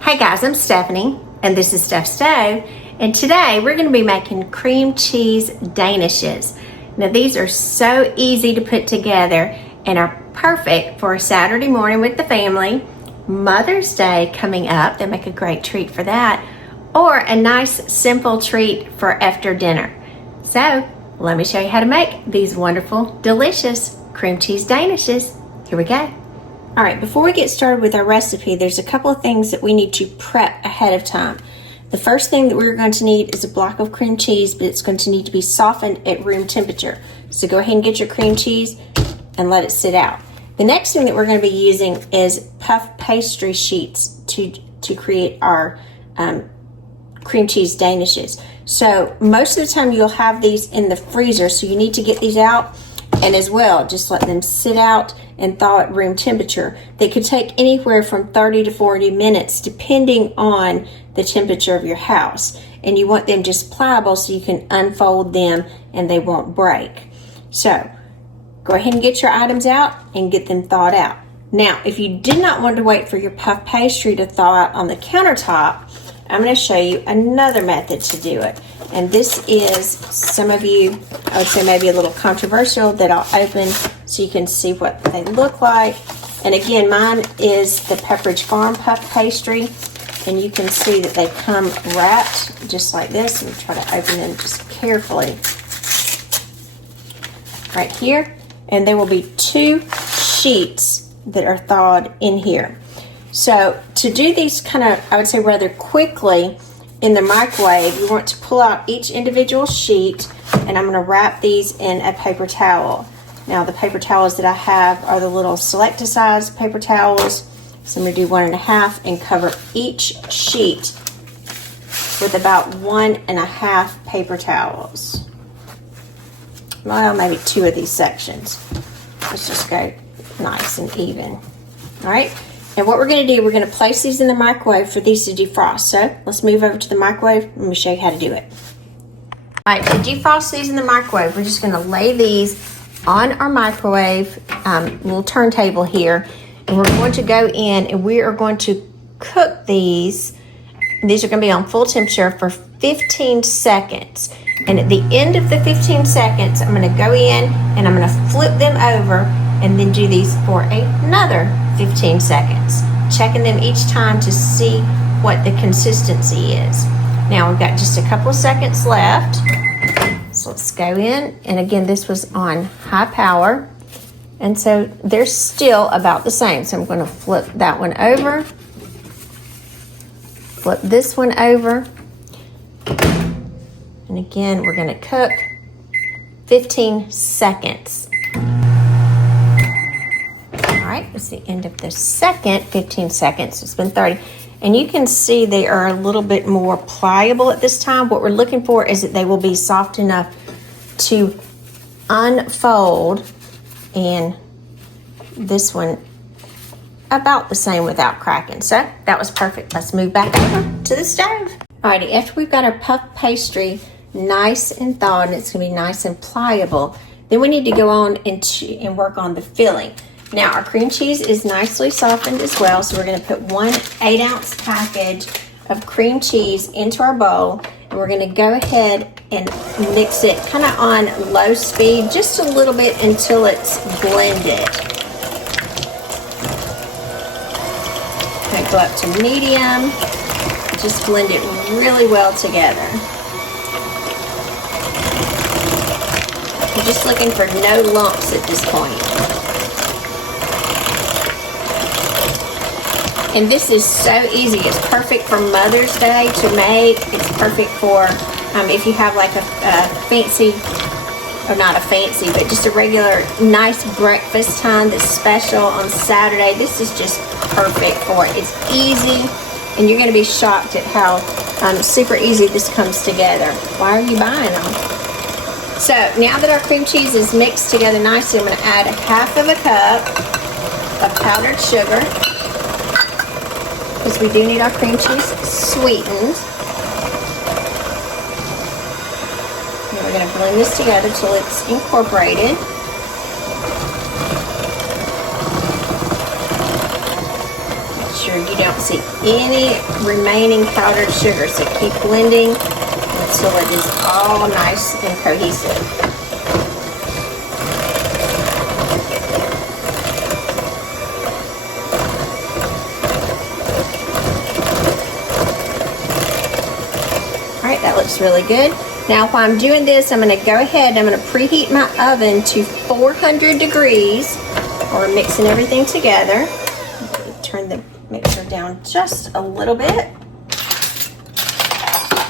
Hey guys, I'm Stephanie, and this is Steph's Stove, and today we're going to be making cream cheese danishes. Now these are so easy to put together and are perfect for a Saturday morning with the family, Mother's Day coming up, they make a great treat for that, or a nice simple treat for after dinner. So let me show you how to make these wonderful, delicious cream cheese danishes. Here we go. All right, before we get started with our recipe, there's a couple of things that we need to prep ahead of time. The first thing that we're going to need is a block of cream cheese, but it's going to need to be softened at room temperature. So go ahead and get your cream cheese and let it sit out. The next thing that we're going to be using is puff pastry sheets to create our cream cheese danishes. So most of the time you'll have these in the freezer, so you need to get these out, and as well just let them sit out and thaw at room temperature. They could take anywhere from 30 to 40 minutes depending on the temperature of your house, and you want them just pliable so you can unfold them and they won't break. So go ahead and get your items out and get them thawed out. Now if you did not want to wait for your puff pastry to thaw out on the countertop, I'm going to show you another method to do it. And this is, some of you, I would say maybe a little controversial, that I'll open so you can see what they look like. And again, mine is the Pepperidge Farm puff pastry. And you can see that they come wrapped just like this. Let me try to open them just carefully. Right here. And there will be 2 sheets that are thawed in here. So to do these kind of, I would say rather quickly in the microwave, you want to pull out each individual sheet, and I'm going to wrap these in a paper towel. Now the paper towels that I have are the little select-a-size paper towels. So I'm going to do 1.5 and cover each sheet with about 1.5 paper towels. Well, maybe 2 of these sections. Let's just go nice and even. All right. And what we're going to do, we're going to place these in the microwave for these to defrost. So let's move over to the microwave. Let me show you how to do it. All right, to defrost these in the microwave, we're just going to lay these on our microwave little turntable here. And we're going to go in and we are going to cook these. These are going to be on full temperature for 15 seconds. And at the end of the 15 seconds, I'm going to go in and I'm going to flip them over and then do these for another 15 seconds, checking them each time to see what the consistency is. Now we've got just a couple of seconds left, so let's go in. And again, this was on high power, and so they're still about the same. So I'm going to flip that one over, flip this one over, and again we're going to cook 15 seconds. It's the end of the second 15 seconds. It's been 30. And you can see they are a little bit more pliable at this time. What we're looking for is that they will be soft enough to unfold. And this one about the same without cracking. So that was perfect. Let's move back over to the stove. Alrighty, after we've got our puff pastry nice and thawed, and it's going to be nice and pliable, then we need to go on and work on the filling. Now our cream cheese is nicely softened as well, so we're going to put 1 8-ounce package of cream cheese into our bowl, and we're going to go ahead and mix it kind of on low speed just a little bit until it's blended. Okay, go up to medium, just blend it really well together. You're just looking for no lumps at this point. And this is so easy. It's perfect for Mother's Day to make. It's perfect for if you have like a fancy, or not a fancy, but just a regular nice breakfast time that's special on Saturday. This is just perfect for it. It's easy, and you're going to be shocked at how super easy this comes together. Why are you buying them? So now that our cream cheese is mixed together nicely, I'm going to add 1/2 cup of powdered sugar, because we do need our cream cheese sweetened. And we're going to blend this together till it's incorporated. sure you don't see any remaining powdered sugar. So keep blending until it is all nice and cohesive. Alright, that looks really good. Now while I'm doing this, I'm going to go ahead and I'm going to preheat my oven to 400 degrees. We're mixing everything together. Turn the mixer down just a little bit.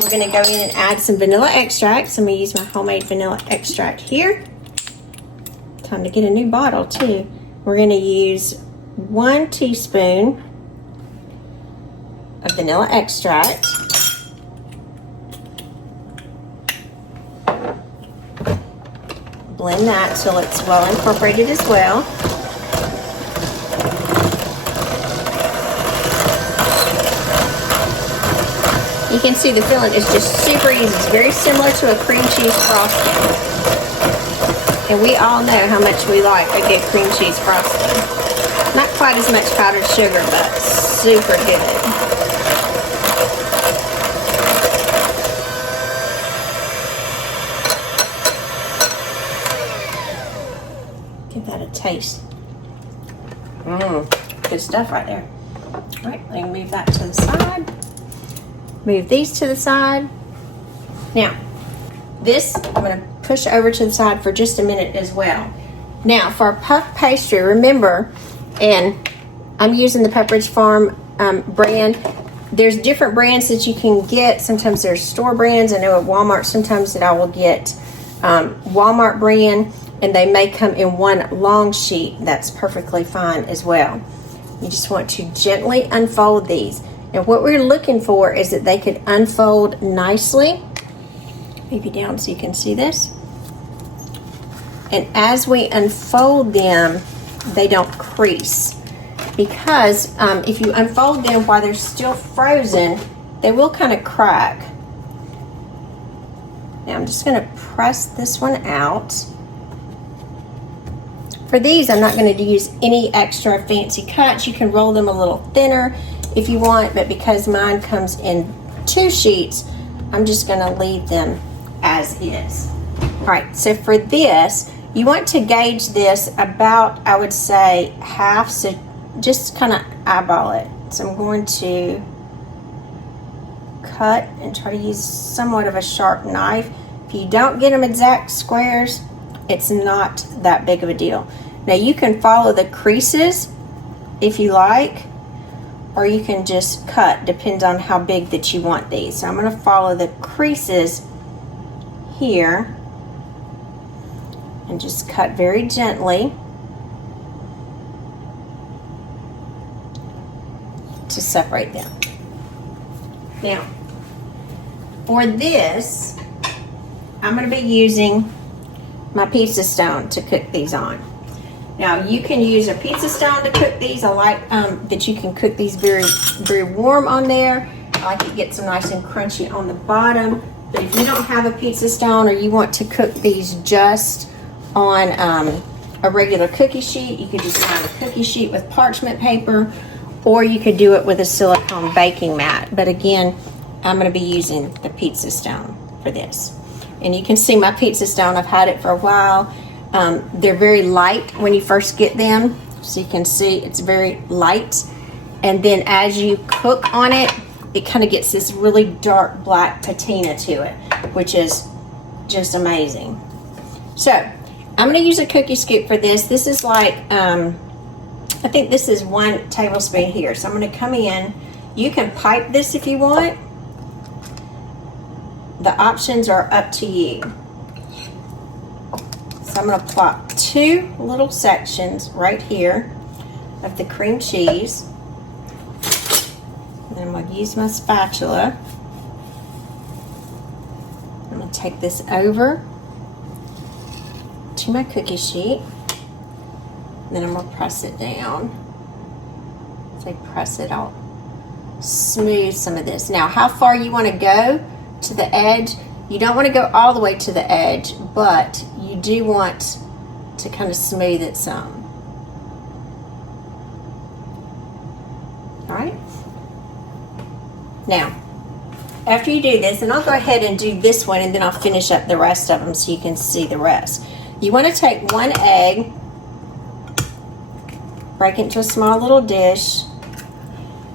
We're going to go in and add some vanilla extract. So I'm going to use my homemade vanilla extract here. Time to get a new bottle too. We're going to use 1 teaspoon of vanilla extract. Blend that till it's well incorporated as well. You can see the filling is just super easy. It's very similar to a cream cheese frosting. And we all know how much we like a good cream cheese frosting. Not quite as much powdered sugar, but super good. Give that a taste. Good stuff right there. All right, let me move that to the side. Move these to the side. Now, this I'm going to push over to the side for just a minute as well. Now, for our puff pastry, remember, and I'm using the Pepperidge Farm brand. There's different brands that you can get. Sometimes there's store brands. I know at Walmart sometimes that I will get Walmart brand, and they may come in one long sheet. That's perfectly fine as well. You just want to gently unfold these. And what we're looking for is that they could unfold nicely. Move you down so you can see this. And as we unfold them, they don't crease. Because if you unfold them while they're still frozen, they will kind of crack. Now I'm just going to press this one out. For these, I'm not going to use any extra fancy cuts. You can roll them a little thinner if you want, but because mine comes in 2 sheets, I'm just going to leave them as is. All right, so for this, you want to gauge this about, I would say, half, so just kind of eyeball it. So I'm going to cut and try to use somewhat of a sharp knife. If you don't get them exact squares, it's not that big of a deal. Now you can follow the creases if you like, or you can just cut, depends on how big that you want these. So I'm going to follow the creases here and just cut very gently to separate them. Now, for this, I'm going to be using my pizza stone to cook these on. Now you can use a pizza stone to cook these. I like that you can cook these very, very warm on there. I like it gets them nice and crunchy on the bottom. But if you don't have a pizza stone or you want to cook these just on a regular cookie sheet, you could just find a cookie sheet with parchment paper, or you could do it with a silicone baking mat. But again, I'm going to be using the pizza stone for this. And you can see my pizza stone, I've had it for a while. They're very light when you first get them. So you can see it's very light. And then as you cook on it, it kind of gets this really dark black patina to it, which is just amazing. So I'm going to use a cookie scoop for this. This is like, I think this is 1 tablespoon here. So I'm going to come in. You can pipe this if you want. The options are up to you. So I'm going to plop 2 little sections right here of the cream cheese. And then I'm going to use my spatula. I'm going to take this over to my cookie sheet. Then I'm going to press it down. As I press it, I'll smooth some of this. Now, how far you want to go to the edge? You don't want to go all the way to the edge, but you do want to kind of smooth it some. All right. Now, after you do this, and I'll go ahead and do this one, and then I'll finish up the rest of them so you can see the rest. You want to take 1 egg, break it into a small little dish,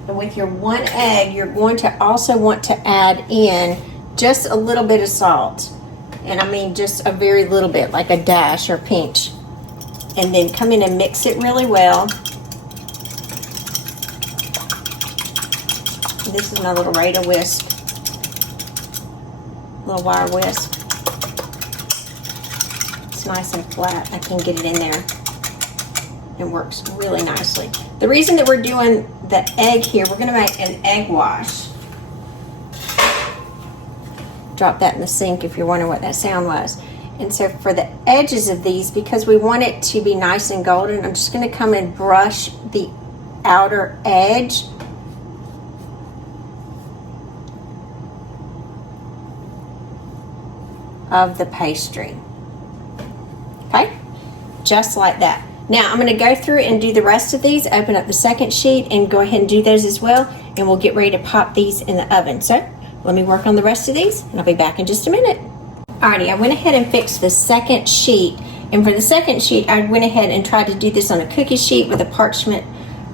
and with your 1 egg, you're going to also want to add in just a little bit of salt. And I mean just a very little bit, like a dash or pinch. And then come in and mix it really well. This is my little Raider whisk, little wire whisk. It's nice and flat. I can get it in there. It works really nicely. The reason that we're doing the egg here, we're going to make an egg wash. Drop that in the sink if you're wondering what that sound was. And so for the edges of these, because we want it to be nice and golden, I'm just going to come and brush the outer edge. Of the pastry. Okay? Just like that. Now I'm going to go through and do the rest of these, open up the second sheet and go ahead and do those as well, and we'll get ready to pop these in the oven. So let me work on the rest of these and I'll be back in just a minute. Alrighty, I went ahead and fixed the second sheet, and for the second sheet I went ahead and tried to do this on a cookie sheet with a parchment,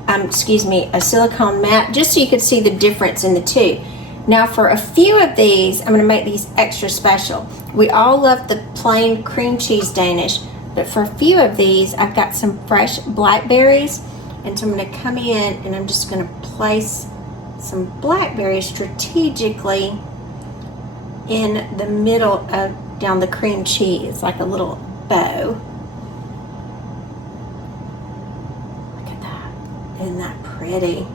a silicone mat, just so you could see the difference in the two. Now for a few of these, I'm going to make these extra special. We all love the plain cream cheese Danish, but for a few of these, I've got some fresh blackberries, and so I'm going to come in and I'm just going to place some blackberries strategically in the middle of down the cream cheese, like a little bow. Look at that. Isn't that pretty?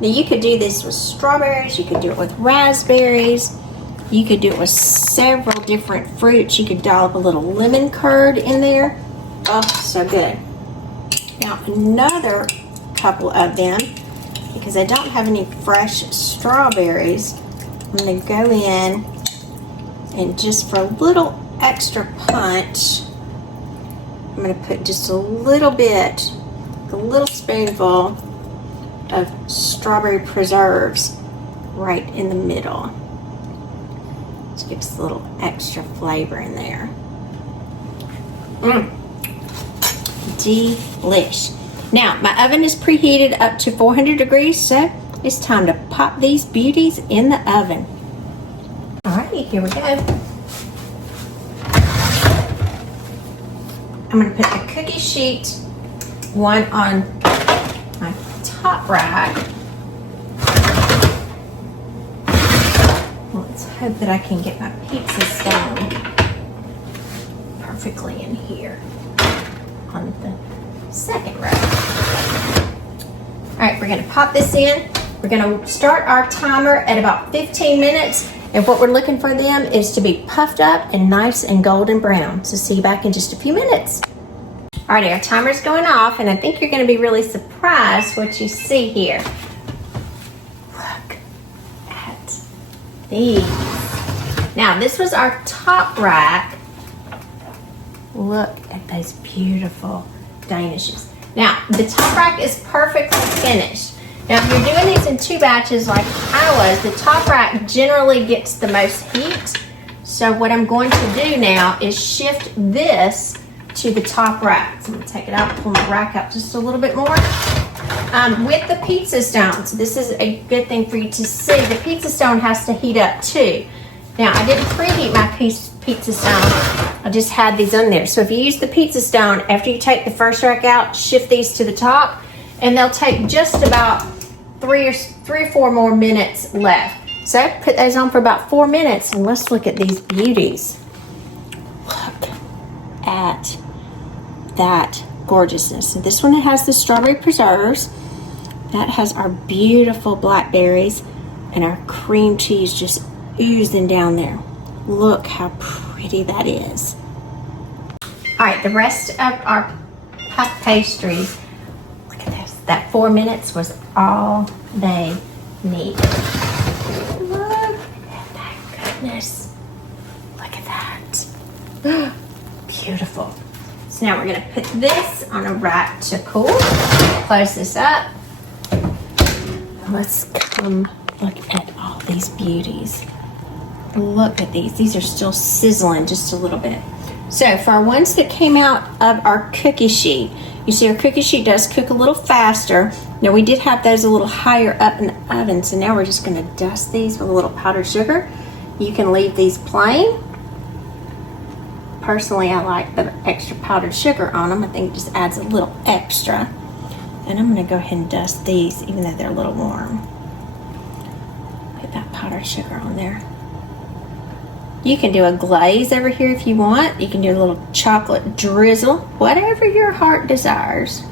Now you could do this with strawberries, you could do it with raspberries, you could do it with several different fruits. You could dollop a little lemon curd in there. Oh, so good. Now another couple of them, because I don't have any fresh strawberries, I'm going to go in and just for a little extra punch, I'm going to put just a little bit, a little spoonful of strawberry preserves right in the middle. Just gives a little extra flavor in there. Delish. Now my oven is preheated up to 400 degrees, so it's time to pop these beauties in the oven. Alrighty, here we go. I'm going to put the cookie sheet one on my top rack. Let's hope that I can get my pizza stone perfectly in here on the second rack. Alright, we're going to pop this in. We're going to start our timer at about 15 minutes. And what we're looking for them is to be puffed up and nice and golden brown. So see you back in just a few minutes. Alrighty, our timer's going off, and I think you're going to be really surprised what you see here. Look at these. Now, this was our top rack. Look at those beautiful Danishes. Now, the top rack is perfectly finished. Now, if you're doing these in 2 batches like I was, the top rack generally gets the most heat. So what I'm going to do now is shift this to the top rack. So I'm going to take it out, pull my rack out just a little bit more. With the pizza stones, this is a good thing for you to see. The pizza stone has to heat up too. Now, I didn't preheat my pizza stone. I just had these on there. So if you use the pizza stone, after you take the first rack out, shift these to the top, and they'll take just about 3 or 4 more minutes left. So put those on for about 4 minutes, and let's look at these beauties. Look at that gorgeousness. So this one has the strawberry preserves. That has our beautiful blackberries and our cream cheese just oozing down there. Look how pretty that is. All right, the rest of our puff pastries, look at this. That 4 minutes was all they needed. Look at that goodness. Look at that. Beautiful. So now we're going to put this on a rack to cool. Close this up. Let's come look at all these beauties. Look at these. These are still sizzling just a little bit. So for our ones that came out of our cookie sheet, you see our cookie sheet does cook a little faster. Now we did have those a little higher up in the oven, so now we're just going to dust these with a little powdered sugar. You can leave these plain. Personally, I like the extra powdered sugar on them. I think it just adds a little extra. And I'm going to go ahead and dust these, even though they're a little warm. Put that powdered sugar on there. You can do a glaze over here if you want. You can do a little chocolate drizzle, whatever your heart desires.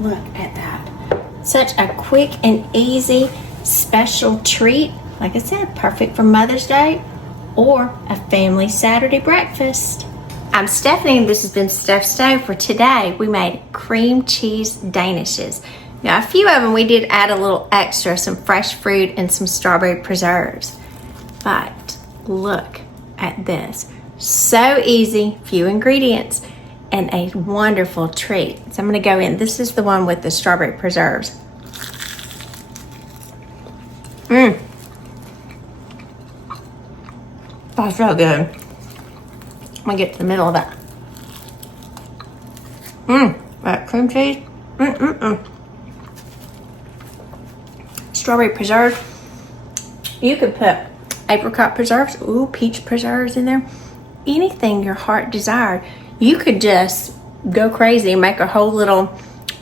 Look at that. Such a quick and easy special treat. Like I said, perfect for Mother's Day or a family Saturday breakfast. I'm Stephanie and this has been Steph's Stove. For today, we made cream cheese danishes. Now, a few of them we did add a little extra, some fresh fruit and some strawberry preserves. But look at this. So easy, few ingredients, and a wonderful treat. So I'm gonna go in. This is the one with the strawberry preserves. That's so good. I'm gonna get to the middle of that. That cream cheese. Strawberry preserves. You could put apricot preserves, peach preserves in there. Anything your heart desired. You could just go crazy and make a whole little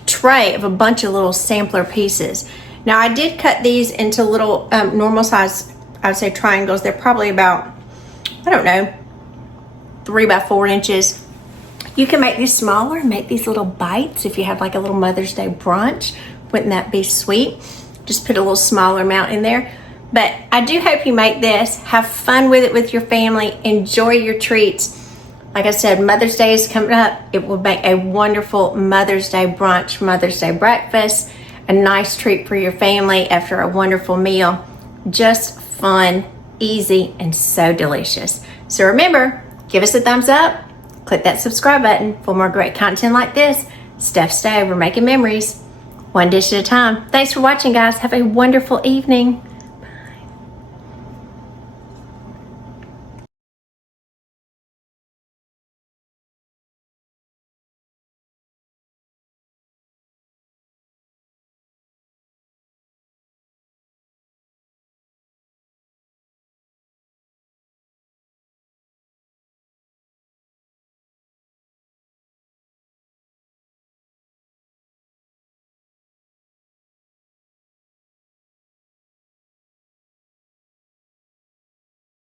tray of a bunch of little sampler pieces. Now I did cut these into little normal size, I would say triangles. They're probably about, I don't know, 3 by 4 inches. You can make these smaller and make these little bites if you have like a little Mother's Day brunch. Wouldn't that be sweet? Just put a little smaller amount in there. But I do hope you make this. Have fun with it with your family. Enjoy your treats. Like I said, Mother's Day is coming up. It will make a wonderful Mother's Day brunch, Mother's Day breakfast, a nice treat for your family after a wonderful meal. Just fun, easy, and so delicious. So remember, give us a thumbs up, click that subscribe button for more great content like this. Steph's Stove, we're making memories, one dish at a time. Thanks for watching, guys. Have a wonderful evening.